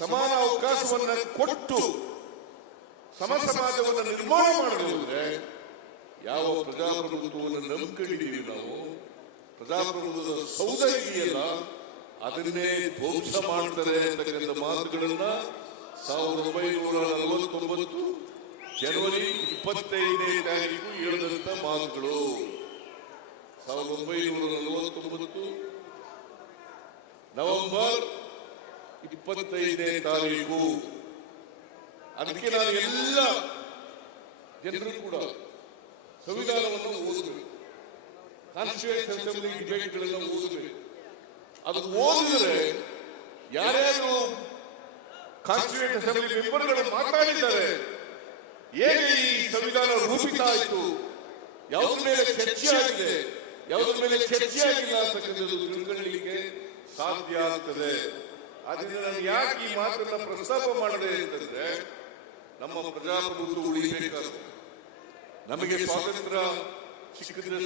ಸಮಾನ ಅವಕಾಶವನ್ನು ಕೊಟ್ಟು ಸಮ ಸಮಾಜವನ್ನು ನಿರ್ಮಾಣ ಮಾಡದಿದ್ರೆ ಯಾವ ಪ್ರಜಾಪ್ರಭುತ್ವವನ್ನು ನಂಬಿಕೊಂಡಿದ್ದೀವಿ ನಾವು, ಪ್ರಜಾಪ್ರಭುತ್ವದ ಸೌಧ ಇದೆಯಲ್ಲ, ಅದನ್ನೇ ಧ್ವಂಸ ಮಾಡ್ತಾರೆ ಅಂತಕ್ಕಂಥ ಮಾತುಗಳನ್ನ ಸಾವಿರದ ಒಂಬೈನೂರ ನಲವತ್ತೊಂಬತ್ತು ಜನವರಿ ಇಪ್ಪತ್ತೈದನೇ ತಾರೀಕು ಹೇಳಿದಂತ ಮಾತುಗಳು. ಸಾವಿರದ ಒಂಬೈನೂರ ನಲವತ್ತೊಂಬತ್ತು ನವೆಂಬರ್ ಇಪ್ಪತ್ತೈದನೇ ತಾರೀಕು ಅದಕ್ಕೆ ನಾನು ಎಲ್ಲ ಜನರು ಕೂಡ ಸಂವಿಧಾನವನ್ನು ಓದಬೇಕು ಕಾನ್ಸ್ಟಿಟ್ಯೂಷನ್ ಅಸೆಂಬ್ಲಿ ಓದಬೇಕು ಅದು ಓದಿದ್ರೆ ಯಾರ್ಯಾರು ಕಾನ್ಸ್ಟಿಟ್ಯೂಷನ್ ಅಸೆಂಬ್ಲಿ ಮೆಂಬರ್ಗಳು ಮಾತಾಡಿದ್ದಾರೆ, ಹೇಗೆ ಈ ಸಂವಿಧಾನ ರೂಪಿತ ಆಯಿತು, ಯಾವುದ್ರ ಮೇಲೆ ಚರ್ಚೆ ಆಗಿದೆ, ಯಾವುದ್ರ ಮೇಲೆ ಚರ್ಚೆ ಆಗಿಲ್ಲ ಅಂತಕ್ಕಂಥದ್ದು ತಿಳ್ಕೊಳ್ಳಲಿಕ್ಕೆ ಸಾಧ್ಯ ಆಗ್ತದೆ. ಅದರಿಂದ ನಾನು ಯಾಕೆ ಈ ಮಾತನ್ನ ಪ್ರಸ್ತಾಪ ಮಾಡಿದೆ ಅಂತಂದ್ರೆ, ನಮ್ಮ ಪ್ರಜಾಪ್ರಭುತ್ವ ಉಳಿಬೇಕಾದ್ರೆ. ನಮಗೆ ಸ್ವಾತಂತ್ರ್ಯ ಸಿಕ್ಕಿದ್ರೆ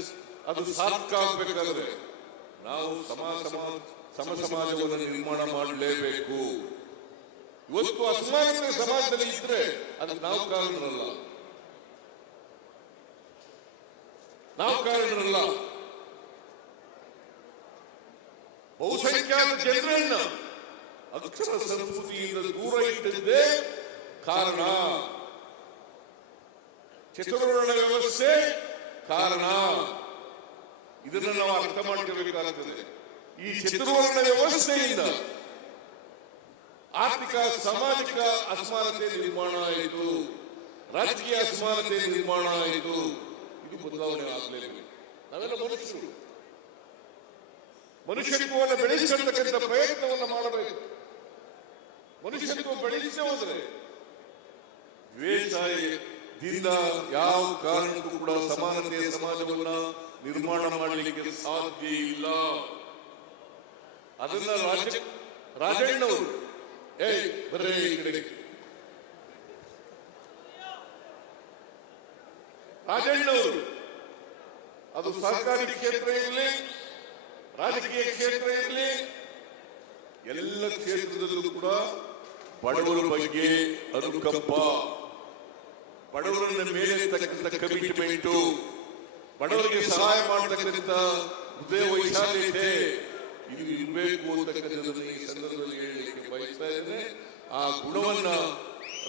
ಅದು ಸಾರ್ಥಕ ಆಗ್ಬೇಕಾದ್ರೆ ನಾವು ಸಮ ಸಮ ಸಮ ಸಮಾಜವನ್ನು ನಿರ್ಮಾಣ ಮಾಡಲೇಬೇಕು. ಇವತ್ತು ಅಸಮಾನತೆ ಸಮಾಜದಲ್ಲಿ ಇದ್ರೆ ಅದಕ್ಕೆ ನಾವು ಕಾರಣರಲ್ಲ. ನಾವು ಕಾರಣರಲ್ಲ. ಬಹುಸಂಖ್ಯಾತ ಜನರನ್ನ ಅಕ್ಷರ ಸಂಸ್ಕೃತಿಯಿಂದ ದೂರ ಇಟ್ಟಿದ್ದೇ. ಕಾರಣ ಚತುರ್ವರ್ಣ ವ್ಯವಸ್ಥೆ ಕಾರಣ ಇದನ್ನು ನಾವು ಅರ್ಥ ಮಾಡ್ಕೋಬೇಕಾಗುತ್ತದೆ ಈ ಚತುರ್ವರ್ಣ ವ್ಯವಸ್ಥೆಯಿಂದ ಆರ್ಥಿಕ, ಸಾಮಾಜಿಕ ಅಸಮಾನತೆ ನಿರ್ಮಾಣ ಆಯಿತು. ರಾಜಕೀಯ ಅಸಮಾನತೆ ನಿರ್ಮಾಣ ಆಯಿತು. ಇದು ಬದಲಾವಣೆ ಆಗಲೇಬೇಕು. ನಾವೆಲ್ಲ ಮನುಷ್ಯರು. ಮನುಷ್ಯತ್ವವನ್ನು ಬೆಳೆಸಿಕೊಳ್ಳತಕ್ಕಂಥ ಪ್ರಯತ್ನವನ್ನು ಮಾಡಬೇಕು. ಮನುಷ್ಯತ್ವ ಬೆಳೆಸೇ ಹೋದ್ರೆ ದ್ವೇಷದಿಂದ ಯಾವ ಕಾರಣಕ್ಕೂ ಕೂಡ ಸಮಾನತೆಯ ಸಮಾಜವನ್ನ ನಿರ್ಮಾಣ ಮಾಡಲಿಕ್ಕೆ ಸಾಧ್ಯ ಇಲ್ಲ. ಅದನ್ನ ರಾಜ ರಾಜಣ್ಣವರು ಏಯ್ ಬರ್ರೇ ಈ ಕಡೆ. ರಾಜಣ್ಣವರು ಅದು ಸರ್ಕಾರಿ ಕ್ಷೇತ್ರ ಇರಲಿ ರಾಜಕೀಯ ಕ್ಷೇತ್ರ ಇರಲಿ ಎಲ್ಲ ಕ್ಷೇತ್ರದಲ್ಲೂ ಕೂಡ ಬಡವರ ಬಗ್ಗೆ ಅನುಕಂಪ ಬಡವರನ್ನ ಮೇಲೆ ತಕ್ಕಂತ ಬಡವರಿಗೆ ಸಹಾಯ ಮಾಡತಕ್ಕಂತ ಹೃದಯ ವೈಶಾಲ್ಯತೆ. ಇದು ಇರಬೇಕು ಅಂತಕ್ಕಂಥದ್ದನ್ನು ಈ ಸಂದರ್ಭದಲ್ಲಿ ಹೇಳಲಿಕ್ಕೆ ಬಯಸ್ತಾ ಆ ಗುಣವನ್ನ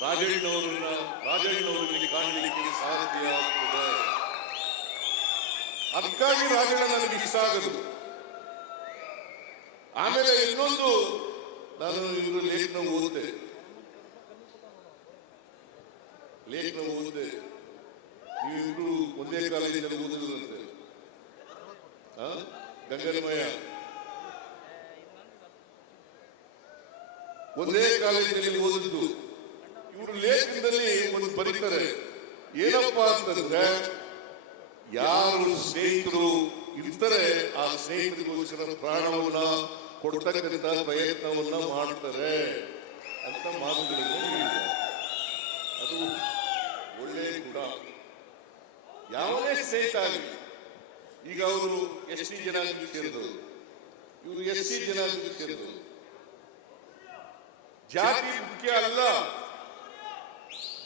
ರಾಜಣ್ಣವರನ್ನ ರಾಜಣ್ಣವರಲ್ಲಿ ಕಾಣಲಿಕ್ಕೆ ಸಾಧ್ಯ ಆಗ್ತದೆ. ಅದಕ್ಕಾಗಿ ರಾಜಣ್ಣ ನನಗೆ ಇಷ್ಟ ಆಗದು ಆಮೇಲೆ ಇನ್ನೊಂದು ನಾನು ಇವರು ಲೇಖನ ಓದಿದೆ. ಲೇಖನ ಓದಿದೆ. ನೀವಿಬ್ರು ಒಂದೇ ಕಾಲೇಜಿನಲ್ಲಿ ಓದಿದಂತೆ ಗಂಗರಮಯ ಒಂದೇ ಕಾಲೇಜಿನಲ್ಲಿ ಓದಿದ್ದು. ಇವರು ಲೇಖನದಲ್ಲಿ ಒಂದು ಬರೀತಾರೆ. ಏನಪ್ಪಾ ಅಂತಂದ್ರೆ, ಯಾರು ಸ್ನೇಹಿತರು ಇರ್ತಾರೆ, ಆ ಸ್ನೇಹಿತರಿಗೋಸ್ಕರ ಪ್ರಾಣವನ್ನ ಕೊಡ್ತಕ್ಕಂಥ ಪ್ರಯತ್ನವನ್ನ ಮಾಡ್ತಾರೆ ಅಂತ ಮಾತುಗಳನ್ನು ಅದು ಒಳ್ಳೆ ಗುಣ ಯಾವುದೇ ಸ್ನೇಹಿತ ಆಗಲಿ, ಈಗ ಅವರು ಎಸ್ ಟಿ ಜನಾಂಗಕ್ಕೆ ಸೇರಿದರು ಇವರು ಎಸ್ ಸಿ ಜನಾಂಗಕ್ಕೆ ಸೇರಿದರು ಜಾತಿ ಮುಖ್ಯ ಅಲ್ಲ.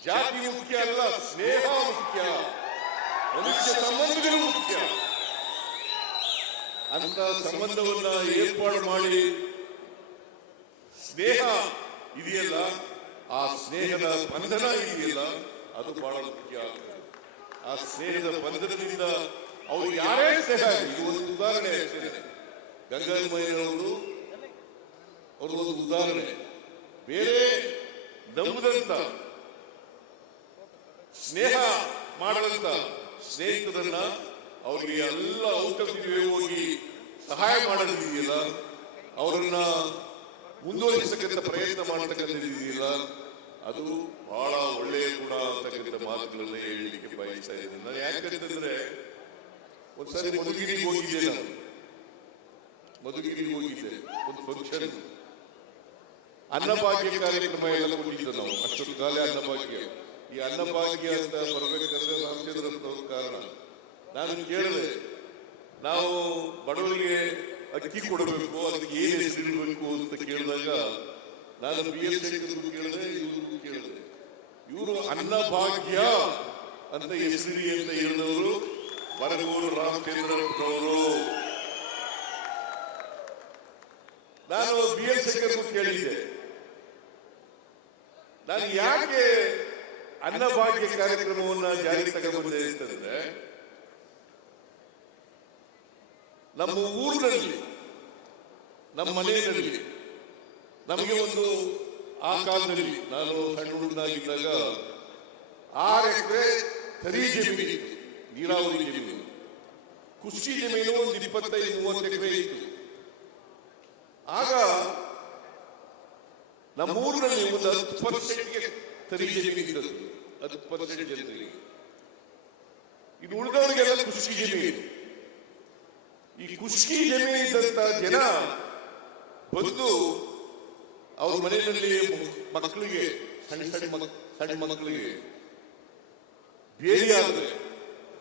ಜಾತಿ ಮುಖ್ಯ ಅಲ್ಲ, ಸ್ನೇಹ ಮುಖ್ಯ. ಮನುಷ್ಯ ಸಂಬಂಧಗಳು ಮುಖ್ಯ. ಅಂತ ಸಂಬಂಧವನ್ನ ಏರ್ಪಾಡು ಮಾಡಿ ಸ್ನೇಹ ಇದೆಯಲ್ಲ? ಆ ಸ್ನೇಹದ ಬಂಧನ ಇದೆಯಲ್ಲ? ಅದು ಬಹಳ ಮುಖ್ಯ ಆಗ್ತದೆ. ಆ ಸ್ನೇಹದ ಬಂಧನದಿಂದ ಅವರು ಯಾರೇ ಸ್ನೇಹ ಇದು ಒಂದು ಉದಾಹರಣೆ ಗಂಗಾಮಯ್ಯನವರು ಅವರು ಒಂದು ಉದಾಹರಣೆ. ಬೇರೆ ನಂಬದಂತ ಸ್ನೇಹ ಮಾಡದಂತ ಸ್ನೇಹಿತರನ್ನ ಅವರಿಗೆ ಎಲ್ಲ ಔಷಧಿಗೆ ಹೋಗಿ ಸಹಾಯ ಮಾಡೋದಿದೆಯಲ್ಲ ಅವರನ್ನ ಮುಂದುವರಿಸಕ್ಕಂತ ಪ್ರಯತ್ನ ಮಾಡತಕ್ಕಂಥದ್ದಿದೆಯಲ್ಲ ಅದು ಬಹಳ ಒಳ್ಳೆಯ ಗುಣ ಅಂತಕ್ಕಂಥ ಮಾತುಗಳನ್ನ ಹೇಳಲಿಕ್ಕೆ ಬಯಸ್ತಾ ಇದ್ದೀನಿ. ನಾನು ಯಾಕಂತಂದ್ರೆ, ಒಂದ್ಸರಿ ಮಧುಗಿರಿಗೆ ಹೋಗಿದ್ದೆ ನಾನು. ಮಧುಗಿರಿಗೆ ಹೋಗಿದ್ದೆ, ಒಂದು ಫಂಕ್ಷನ್ ಅನ್ನಭಾಗ್ಯ ಕಾರ್ಯಕ್ರಮ ಎಲ್ಲ ಕೊಟ್ಟಿದ್ದು ನಾವು ಅಷ್ಟೊಂದು ಕಾಲ ಅನ್ನಭಾಗ್ಯ. ಈ ಅನ್ನಭಾಗ್ಯ ಅಂತ ಬರಬೇಕಂದ್ರೆ ರಾಮಚಂದ್ರ ಕಾರಣ. ನಾನು ಕೇಳಿದೆ ನಾವು ಬಡವರಿಗೆ ಅಕ್ಕಿ ಕೊಡಬೇಕು, ಅದಕ್ಕೆ ಏನು ಹೆಸರಿಡಬೇಕು ಅಂತ ಕೇಳಿದಾಗ ನಾನು ಬಿ ಎಲ್ ಕೇಳಿದೆ, ಇವ್ರಿಗೂ ಕೇಳಿದೆ. ಇವರು ಅನ್ನಭಾಗ್ಯ ಅಂತ ಹೆಸರಿ ಅಂತ ಹೇಳಿದವರು ಬರಗೂರು ರಾಮಚಂದ್ರಪ್ಪನವರು ನಾನು ಬಿ ಎಲ್ ಕೇಳಿದ್ದೆ. ನಾನು ಯಾಕೆ ಅನ್ನಭಾಗ್ಯ ಕಾರ್ಯಕ್ರಮವನ್ನ ಜಾರಿಗೆ ತಗೊಂಡ್ಬಂದೆ ಅಂತಂದ್ರೆ ನಮ್ಮ ಊರಿನಲ್ಲಿ ನಮ್ಮ ಮನೆಯಲ್ಲಿ ನಮಗೆ ಒಂದು ಆ ಕಾಲದಲ್ಲಿ ನಾನು ಸಣ್ಣ ಹುಡುಗನಾಗಿದ್ದಾಗ ಆರು ಎಕರೆ ಕರಿ ಜಮೀನಿತ್ತು ನೀರಾವರಿ ಜಮೀನು. ಕೃಷಿ ಜಮೀನು ಒಂದು ಇಪ್ಪತ್ತೈದು ಮೂವತ್ತು ಎಕರೆ ಇತ್ತು. ಆಗ ನಮ್ಮ ಊರಿನಲ್ಲಿ ಒಂದು ಹತ್ತು ಪರ್ಸೆಂಟ್ಗೆ ಕರಿ ಜಮೀನು ಇದ್ದದ್ದು. ಹತ್ತು ಪರ್ಸೆಂಟ್ ಜನರಿಗೆ. ಇದು ಉಳಿದವರಿಗೆಲ್ಲ ಕೃಷಿ ಜಮೀನು. ಈ ಕುಸ್ಕಿ ಜಮೀನು ಇದ್ದಂತ ಜನ ಬಂದು ಅವ್ರ ಮನೆಯಲ್ಲಿ ಮಕ್ಕಳಿಗೆ ಸಣ್ಣ ಸಣ್ಣ ಮಕ್- ಸಣ್ಣ ಮಕ್ಕಳಿಗೆ ಬೇರೆ ಆದರೆ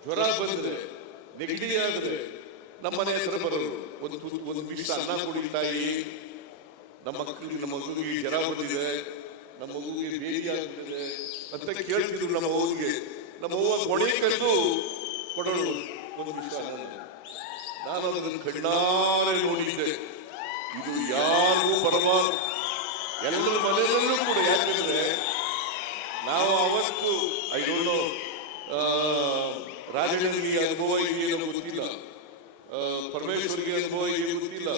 ಜ್ವರ ಬಂದ್ರೆ ನೆಗಡಿ ಆದ್ರೆ ನಮ್ಮ ಮನೆ ಹತ್ರ ಬರೋರು. ಒಂದು ಒಂದು ಬಿಸಿ ಅನ್ನ ಕೊಡಿ ತಾಯಿ. ನಮ್ಮ ಮಕ್ಕಳಿಗೆ ನಮ್ಮ ಮಗುವಿಗೆ ಜ್ವರ ಬಂದಿದೆ. ನಮ್ಮ ಮಗುವಿಗೆ ಬೇರೆ ಆಗ್ತಿದೆ ಅಂತ ಕೇಳ್ತಿದ್ರು ನಮ್ಮ ಮಗುವಿಗೆ ನಮ್ಮ ಅವ್ವ ಕೊನೆ ಕರೆದು ಒಂದು ಬಿಸಿ ಅನ್ನ ನಾನು ಅದನ್ನು ಕಣ್ಣಾರೆ ನೋಡಿದ್ದೆ. ಇದು ಯಾರು ಬರಬಾರದು ಎಲ್ಲರ ಮನೆಯಲ್ಲೂ ಕೂಡ ಯಾಕಂದ್ರೆ ನಾವು ಅವತ್ತು ಐ ಡೋಂಟ್ ನೋ ರಾಜಣ್ಣನಿಗೆ ಅನುಭವ ಇದೆಯೇನೋ ಗೊತ್ತಿಲ್ಲ. ಪರಮೇಶ್ವರಿಗೆ ಅನುಭವ ಇದೆಯೋ ಗೊತ್ತಿಲ್ಲ.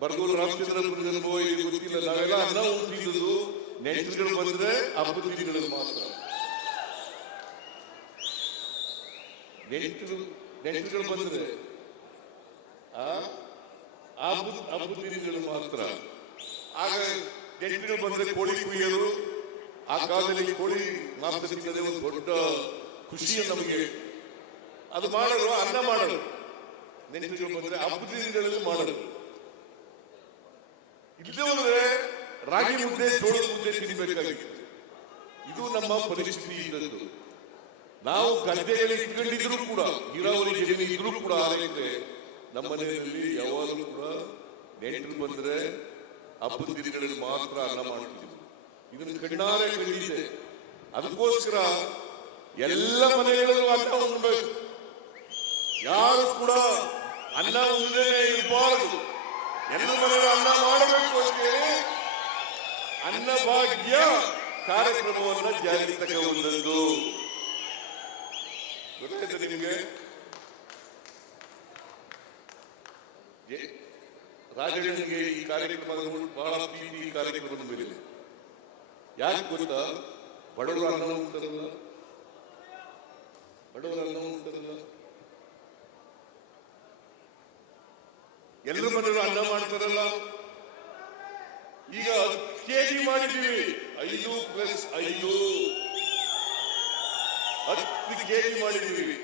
ಬರ್ಗೂರು ರಾಮಚಂದ್ರಪುರದ ಅನುಭವ ಇದೆಯೋ ಗೊತ್ತಿಲ್ಲ. ನಾವೆಲ್ಲ ಅನ್ನ ಉಂಟಿದ್ದು ನೆಂಟರುಗಳು ಬಂದ್ರೆ ಹಬ್ಬದ ದಿನಗಳಲ್ಲಿ ಮಾತ್ರ. ನೆಂಟರು ನೆಂಟರುಗಳು ಬಂದ್ರೆ ಆ? ಆ ದಿನಗಳು ಮಾತ್ರ. ಆಗ ನೆಂಟರು ಬಂದ್ರೆ ಕೋಳಿ ಕುಯ್ಯೋರು, ಆ ಕಾಲದಲ್ಲಿ ಕೋಳಿ ಮಾಂಸ ಸಿಗ್ತದೆ ಒಂದು ದೊಡ್ಡ ಖುಷಿ ನಮಗೆ. ಅದು ಮಾಡೋದು ಅನ್ನ ಮಾಡೋದು ನೆಂಟರು ಬಂದ್ರೆ ಹಬ್ಬದ ದಿನಗಳಲ್ಲಿ ಮಾಡೋರು. ಇಲ್ಲದೆ ಹೋದ್ರೆ ರಾಗಿ ಮುದ್ದೆ, ಜೋಳದ ಮುದ್ದೆ ತಿನ್ನಬೇಕಾಗಿತ್ತು ಇದು ನಮ್ಮ ಪರಿಸ್ಥಿತಿ ಇದ್ದದ್ದು. ನಾವು ಗದ್ದೆಯಲ್ಲಿ ಇಟ್ಕೊಂಡಿದ್ರು ಕೂಡ, ನೀರಾವರಿ ಜಮೀನು ಇದ್ರೂ ಕೂಡ ಆರೈಕೆ ನಮ್ಮ ಮನೆಯಲ್ಲಿ ಯಾವಾಗಲೂ ಕೂಡ ನೆಂಟರು ಬಂದ್ರೆ ಹಬ್ಬದ ದಿನಗಳಲ್ಲಿ ಮಾತ್ರ ಅನ್ನ ಮಾಡ್ತಿದ್ವಿ ಇದನ್ನು ಕಣ್ಣಾರೆ ಕಂಡಿದ್ದೆ ಅದಕ್ಕೋಸ್ಕರ ಎಲ್ಲ ಮನೆಗಳಲ್ಲೂ ಅನ್ನ ಉಣ್ಬೇಕು ಯಾರು ಕೂಡ ಅನ್ನ ಉಂಡೇ ಇರಬಾರದು ಎಲ್ಲ ಮನೆಗಳು ಅನ್ನ ಮಾಡಬೇಕು ಅಂತೇಳಿ ಅನ್ನಭಾಗ್ಯ ಕಾರ್ಯಕ್ರಮವನ್ನು ಜಾರಿಗೆ ತಗೊಂಡದ್ದು ಗೊತ್ತಾಯ್ತಾ ನಿಮಗೆ ರಾಜನಿಗೆ ಈ ಕಾರ್ಯಕ್ರಮ ಬಹಳ ಪ್ರೀತಿ ಈ ಕಾರ್ಯಕ್ರಮದ ಯಾಕೆ ಗೊತ್ತಾ? ಬಡವರು ಅನ್ನ ಉಂಟಲ್ಲ ಬಡವರ ಅನ್ನ ಉಂಟಲ್ಲ ಎಲ್ಲರ ಮನೆಯಲ್ಲೂ ಅನ್ನ ಮಾಡ್ತಾರಲ್ಲ. ಈಗ ಕೆಜಿ ಮಾಡಿದೀವಿ ಐದು ಪ್ಲಸ್ ಐದು. ಹತ್ತು ಕೆಜಿ ಮಾಡಿದ್ದೀವಿ.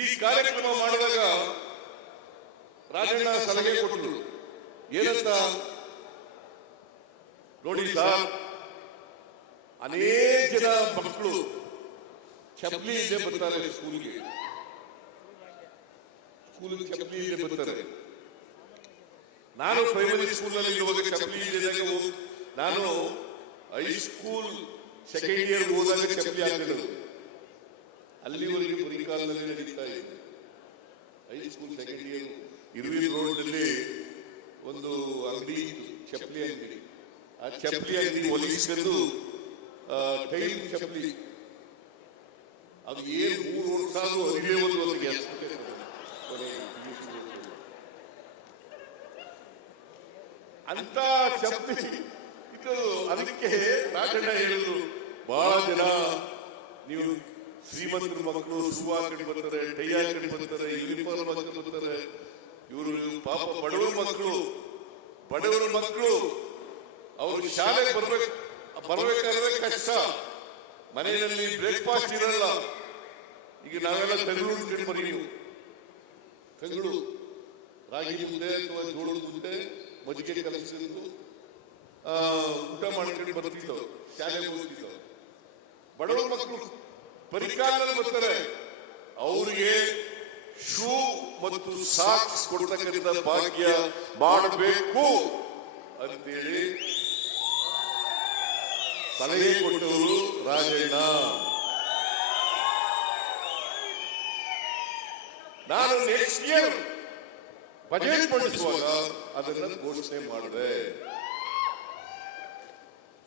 ಈ ಕಾರ್ಯಕ್ರಮ ಮಾಡಿದಾಗ ರಾಜಣ್ಣ ಸಲಹೆ ಕೊಟ್ಟರು ಏನಂತ? ನೋಡಿ ಸರ್ ಅನೇಕ ಜನ ಮಕ್ಕಳು ಚಪ್ಪಲಿ ಇದೆ ಬರ್ತಾರೆ. ಸ್ಕೂಲ್ಗೆ. ಸ್ಕೂಲ್ ಚಪ್ಪಲಿ ಇದೆ ಬರ್ತಾರೆ. ನಾನು ಪ್ರೈಮರಿ ಸ್ಕೂಲ್ನಲ್ಲಿ ಇರುವಾಗ ಚಪ್ಪಲಿ ಇದೆ ನಾನು ಹೈಸ್ಕೂಲ್ ಸೆಕೆಂಡ್ ಇಯರ್ ಹೋದಾಗ ಚಪ್ಪಲಿ ಹಾಕಿರೋದು ಅಲ್ಲಿವರೆಗೆ ಬರೀ ಕಾಲದಲ್ಲಿ ನಡೀತಾ ಇದೆ ಹೈಸ್ಕೂಲ್ ಸೆಕೆಂಡ್ ಇಯರ್ ಇರುವಿ ರೋಡ್ನಲ್ಲಿ ಒಂದು ಅಂಗಡಿ ಇತ್ತು, ಚಪ್ಪಲಿ ಅಂಗಡಿ. ಆ ಚಪ್ಪಲಿ ಅಂಗಡಿ ಒಲಿಸ್ಕೊಂಡು ಟೈಲ್ ಚಪ್ಪಲಿ. ಅದು ಏನು ಮೂರು ವರ್ಷ ಆದರೂ ಅರಿವೇ ಒಂದು ಕೊನೆಗೆ. ಅಂತ. ಚಪ್ಪಲಿ ಇದು ಅದಕ್ಕೆ ರಾಜಣ್ಣ ಹೇಳಿದ್ರು, ಬಹಳ ಜನ ನೀವು ಶ್ರೀಮಂತರ ಮಕ್ಕಳು ಶೂ ಹಾಕೊಂಡು ಬರ್ತಾರೆ ಟೈ ಹಾಕೊಂಡು ಬರ್ತಾರೆ, ಯೂನಿಫಾರ್ಮ್ ಬರ್ತಾರೆ ಇವರು ಪಾಪ ಬಡವರ ಮಕ್ಕಳು ಬಡವರ ಮಕ್ಕಳು. ಅವರು ಶಾಲೆಗೆ ಬರ್ಬೇಕು ಬರ್ಬೇಕಾದ್ರೆ ಕಷ್ಟ. ಮನೆಯಲ್ಲಿ ಬ್ರೇಕ್ಫಾಸ್ಟ್ ಇರಲ್ಲ. ಈಗ ನಾವೆಲ್ಲ ತಂಗಳೂರು ತಿಂದು ಬರೀ ನೀವು. ತೆಂಗಳು ರಾಗಿ ಮುದ್ದೆ ಅಥವಾ ಜೋಳದ ಮುದ್ದೆ ಮಜ್ಜಿಗೆ ಕಲಸಿದ್ದು ಆ, ಊಟ ಮಾಡ್ಕೊಂಡು ಬರ್ತಿದ್ದವು ಶಾಲೆಗೆ ಹೋಗ್ತಿದ್ದವು ಬಡವರ ಮಕ್ಕಳು ಪರಿಕಾರದಲ್ಲಿ ಬರ್ತಾರೆ. ಅವರಿಗೆ ಶೂ ಮತ್ತು ಸಾಕ್ಸ್ ಕೊಡ್ತಕ್ಕಂಥ ಭಾಗ್ಯ ಮಾಡಬೇಕು ಅಂತೇಳಿ ಸಲಹೆ ಕೊಟ್ಟವರು ರಾಜಣ್ಣ. ನಾನು ನೆಕ್ಸ್ಟ್ ಇಯರ್ ಬಜೆಟ್ ಮಂಡಿಸುವಾಗ ಅದನ್ನ ಘೋಷಣೆ ಮಾಡಿದೆ.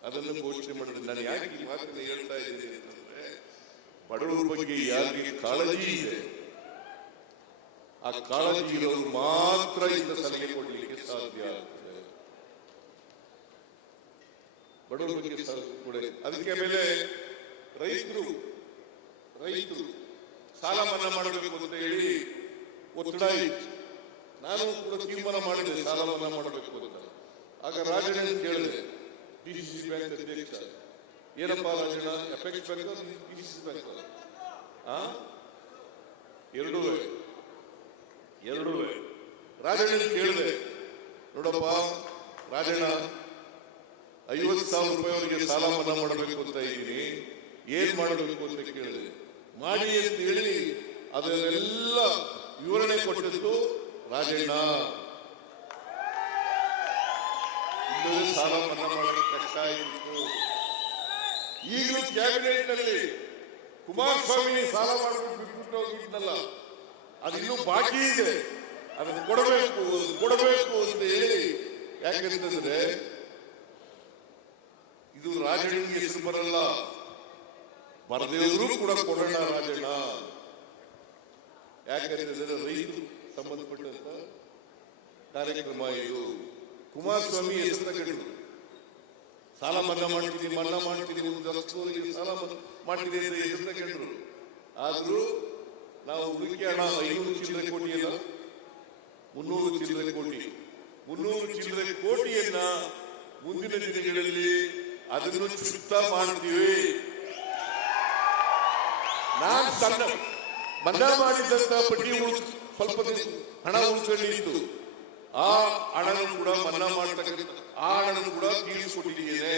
ಅದನ್ನು ಘೋಷಣೆ ಮಾಡಿದೆ ನಾನು ಯಾಕೆ ಈ ಮಾತನ್ನು ಹೇಳ್ತಾ ಇದ್ದೀನಿ ಅಂತಂದ್ರೆ, ಬಡವರ ಬಗ್ಗೆ ಯಾರಿಗೆ ಕಾಳಜಿ ಇದೆ? ಆ ಕಾಳಜಿ ಇರೋರು ಮಾತ್ರ ಇಂಥ ಸಲಹೆ ಕೊಡಲಿಕ್ಕೆ ಸಾಧ್ಯ ಆಗ್ತದೆ. ಬಡವರ ಬಗ್ಗೆ ಕೊಡ. ಅದಕ್ಕೆ ಮೇಲೆ ರೈತರು ರೈತರು ಸಾಲ ಮನ್ನಾ ಮಾಡಬೇಕು ಅಂತ ಹೇಳಿ ಒತ್ತಡ ಇತ್ತು. ನಾನು ಕೂಡ ತೀರ್ಮಾನ ಮಾಡಿದೆ, ಸಾಲ ಮನ್ನಾ ಮಾಡಬೇಕು ಅಂತ. ಆಗ ರಾಜಣ್ಣ ಕೇಳಿದೆ ಡಿ ಬ್ಯಾಂಕ್ ಅಧ್ಯಕ್ಷ. ಏನಪ್ಪ Rajanna effect bank D C C bank ಎರಡೂ ಎರಡೂ ರಾಜಣ್ಣ ಕೇಳಿದೆ. ನೋಡಪ್ಪ ರಾಜಣ್ಣ ಐವತ್ತು ಸಾವಿರ ರೂಪಾಯಿ ಅವರಿಗೆ ಸಾಲ ಮನ್ನಾ ಮಾಡಬೇಕು ಅಂತ ಇದ್ದೀನಿ. ಏನ್ ಮಾಡಬೇಕು ಅಂತ ಕೇಳಿದೆ. ಮಾಡಿ ಅಂತ ಹೇಳಿ ಅದನ್ನೆಲ್ಲ ವಿವರಣೆ ಕೊಟ್ಟಿದ್ದು ರಾಜಣ್ಣ. ಸಾಲ ಮನ್ನಾ ಮಾಡಲಿಕ್ಕೆ ಕಷ್ಟ ಆಗಿತ್ತು ಈಗಲೂ ಕ್ಯಾಬಿನೆಟ್ನಲ್ಲಿ ಕುಮಾರಸ್ವಾಮಿ ಸಾಲ ಮಾಡಬೇಕು ಬಿಟ್ಟು ಹೋಗಿದ್ನಲ್ಲ ಅದು ಇನ್ನೂ ಬಾಕಿ ಇದೆ. ಅದನ್ನು ಕೊಡಬೇಕು ಕೊಡಬೇಕು ಅಂತ ಹೇಳಿ ಯಾಕಂತಂದ್ರೆ ಇದು ರಾಜಣ್ಣ ಹೆಸರು ಬರಲ್ಲ. ಬರದೇವರು ಕೂಡ ಕೊಡೋಣ ರಾಜಣ್ಣ. ಯಾಕಂತಂದ್ರೆ ರೈತರು ಸಂಬಂಧಪಟ್ಟಂತ ಕಾರ್ಯಕ್ರಮ ಇದು. ಕುಮಾರಸ್ವಾಮಿ ಹೆಸರು ತಗೊಂಡು ಸಾಲ ಮನ್ನಾ ಮಾಡ್ತೀನಿ ಮನ್ನಾ ಮಾಡ್ತೀನಿ ಒಂದು ಲಕ್ಷ ಸಾಲ ಮನ್ನಾ ಅಂತ ಹೆಸರು ತಗೊಂಡ್ರು. ಆದ್ರೂ ನಾವು ಉಳಿಕೆ ಹಣ ಐನೂರು ಚಿಲ್ಲರೆ ಕೋಟಿ ಅಲ್ಲ ಮುನ್ನೂರು ಚಿಲ್ಲರೆ ಕೋಟಿ. ಮುನ್ನೂರು ಚಿಲ್ಲರೆ ಕೋಟಿಯನ್ನ ಮುಂದಿನ ದಿನಗಳಲ್ಲಿ ಅದನ್ನು ಚುಕ್ತ ಮಾಡ್ತೀವಿ. ನಾನು ಸಣ್ಣ ಮನ್ನಾ ಮಾಡಿದಂತ ಬಡ್ಡಿ ಸ್ವಲ್ಪ ಹಣ ಉಳ್ಕೊಂಡಿತ್ತು ಆ ಹಣನು ಕೂಡ ಮನ್ನಾ ಮಾಡ್ತಕ್ಕಂಥ, ಆ ಹಣನು ಕೂಡ ತೀರಿಸಿಕೊಟ್ಟಿದ್ದೇನೆ.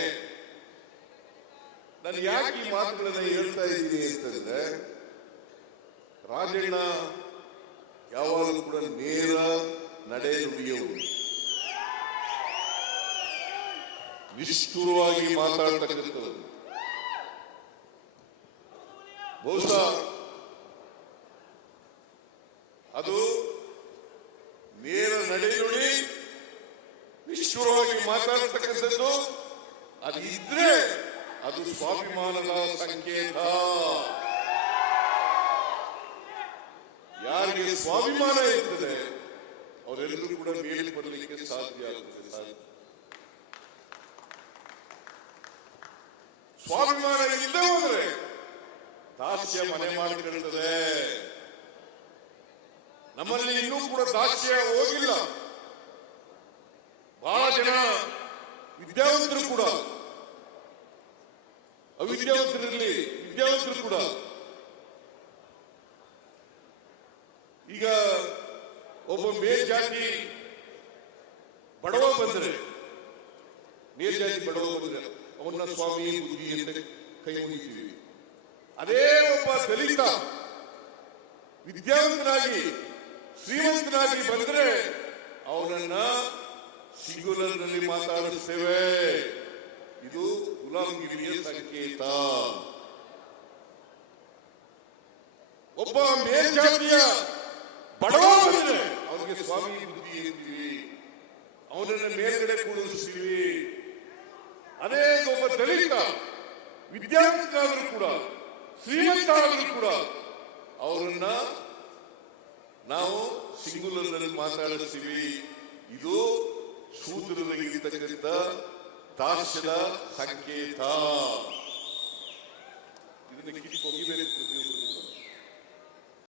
ನಾನು ಯಾಕೆ ಈ ಮಾತುಗಳನ್ನ ಹೇಳ್ತಾ ಇದ್ದೀನಿ ಅಂತಂದ್ರೆ ರಾಜಣ್ಣ ಯಾವಾಗಲೂ ಕೂಡ ನೇರ ನಡೆ ನುಡಿಯವರು. ನಿಷ್ಠುರವಾಗಿ ಮಾತಾಡ್ತಕ್ಕಂಥದ್ದು ಬಹುಶಃ ಅದು ನೇರ ನಡೆಯುಳಿ ನಿಷ್ಠುರವಾಗಿ ಮಾತಾಡ್ತಕ್ಕಂಥದ್ದು. ಅದು ಇದ್ರೆ ಅದು ಸ್ವಾಭಿಮಾನದ ಸಂಕೇತ ಯಾರಿಗೆ ಸ್ವಾಭಿಮಾನ ಇರ್ತದೆ ಅವರೆಲ್ಲರೂ ಕೂಡ ಮೇಲೆ ಬರಲಿಕ್ಕೆ ಸಾಧ್ಯ ಆಗ್ತದೆ ಸ್ವಾಭಿಮಾನ ಇಲ್ಲದೆ ಹೋದ್ರೆ ದಾಸ್ಯ ಮನೆ ಮಾಡಿಕೊಳ್ಳುತ್ತದೆ ನಮ್ಮಲ್ಲಿ ಇನ್ನೂ ಕೂಡ ದಾಸ್ಯ ಹೋಗಿಲ್ಲ. ಬಹಳ ಜನ ವಿದ್ಯಾವಂತರು ಕೂಡ. ಅವಿದ್ಯಾವಂತರಲ್ಲಿ ವಿದ್ಯಾವಂತರು ಕೂಡ ಈಗ ಒಬ್ಬ ಮೇಲ್ಜಾತಿ ಬಡವ ಬಂದರೆ, ಮೇಲ್ಜಾತಿ ಬಡವ ಬಂದರೆ ಅವನ್ನ ಸ್ವಾಮಿ ಗುರಿ ಅಂತ ಕೈ ಮುಗಿತೀವಿ. ಅದೇ ಒಬ್ಬ ದಲಿತ ವಿದ್ಯಾವಂತನಾಗಿ, ಶ್ರೀಮಂತನಾಗಿ ಬಂದ್ರೆ ಅವನನ್ನ ಸಿಂಗುಲರ್ನಲ್ಲಿ ಮಾತಾಡಿಸ್ತೇವೆ. ಇದು ಗುಲಾಮಗಿರಿಯ ಸಂಕೇತ. ಒಬ್ಬ ಮೇಲ್ಜಾತಿಯ ಬಡವ ಬಂದ್ರೆ ಅವನಿಗೆ ಸ್ವಾಮಿ ಬುದ್ಧಿ ಅಂತೀವಿ ಅವನನ್ನ ಮೇಲ್ಗಡೆ ಕೂಡಿಸ್ತೀವಿ ಅದೇ ಒಬ್ಬ ದಲಿತ, ವಿದ್ಯಾವಂತನಾದರೂ ಕೂಡ ಶ್ರೀಮಂತ ಆದರೂ ಕೂಡ, ಅವರನ್ನ ನಾವು ಸಿಂಗುಲರ್ನಲ್ಲಿ ಮಾತಾಡಿಸ್ತೀವಿ. ಇದು ಶೂದ್ರರಿಗಿರ್ತಕ್ಕಂಥ ದಾಸ್ಯದ ಸಂಕೇತ. ಇದನ್ನ ಕಿತ್ತು ಒಗಿಬೇಕು ಪ್ರತಿಯೊಬ್ಬರು